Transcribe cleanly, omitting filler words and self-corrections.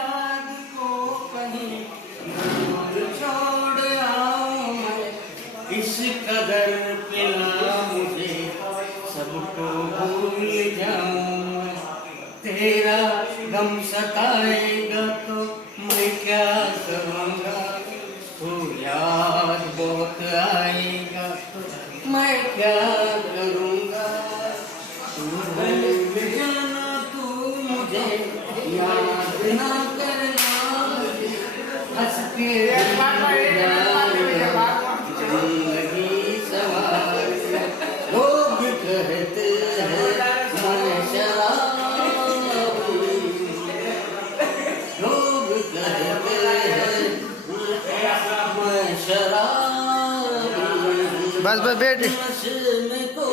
याद को कहीं दूर छोड़ आऊं मैं, इस कदर पिला मुझे सबको भूल जाऊं मैं। तेरा गम सताएगा तो मैं क्या करूँगा, तू याद बहुत आएगा तो मैं क्या करूँगा। तू भूल जाना, तू मुझे याद ना करना, हंस के जिंदगी सवार। लोग कहते हैं मैं शराबी, लोग कहते हैं मैं शराबी, बस बस बैठ। नशे में तो